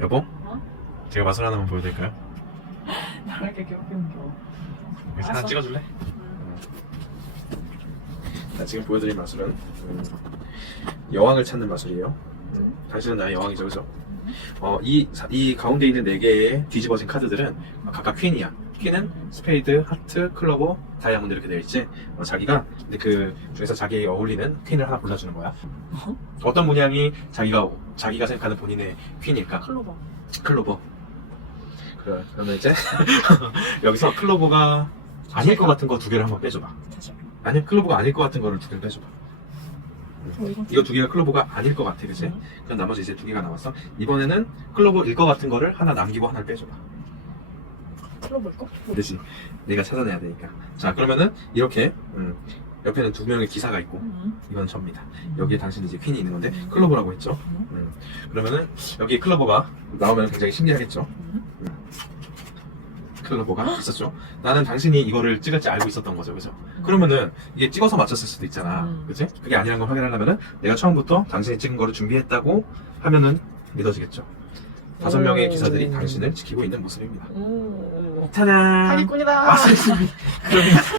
여보? 어? 제가 마술 하나만 보여드릴까요? 나랑 이렇게 괴롭히면 겨워. 여기 알았어. 찍어줄래? 음. 자, 지금 보여드릴 마술은 음, 여왕을 찾는 마술이에요. 음, 당신은 나의 여왕이죠, 그죠? 어, 이, 사- 이 가운데 있는 네 개의 뒤집어진 카드들은 각각 퀸이야. 퀸은 스페이드, 하트, 클로버, 다이아몬드 이렇게 되어 있지. 어, 자기가 근데 그 중에서 자기에 어울리는 퀸을 하나 골라주는 거야. 어? 어떤 문양이 자기가 자기가 생각하는 본인의 퀸일까? 클로버. 클로버. 그래, 그러면 이제 여기서 클로버가 아닐 것 같은 거 두 개를 한번 빼줘봐. 다시. 아니, 클로버가 아닐 것 같은 거를 두 개를 빼줘봐. 어, 이거 두 개가 클로버가 아닐 것 같아, 그치? 응. 그럼 나머지 이제 두 개가 남았어. 이번에는 클로버일 것 같은 거를 하나 남기고 하나를 빼줘봐. 거? 그지? 내가 찾아내야 되니까. 자, 그러면은 이렇게 음, 옆에는 두 명의 기사가 있고 응. 이건 접니다. 여기에 당신이 이제 퀸이 있는 건데 클로버라고 했죠. 응. 음, 그러면은 여기 클로버가 나오면 굉장히 신기하겠죠. 응. 클로버가 있었죠. 나는 당신이 이거를 찍을지 알고 있었던 거죠, 그죠? 그러면은 이게 찍어서 맞췄을 수도 있잖아, 음. 그지? 그게 아니라는 걸 확인하려면은 내가 처음부터 당신이 찍은 거를 준비했다고 하면은 믿어지겠죠. 다섯 명의 오. 기사들이 당신을 지키고 있는 모습입니다. 오. 타단! 사기꾼이다. 맞습니다. 그러면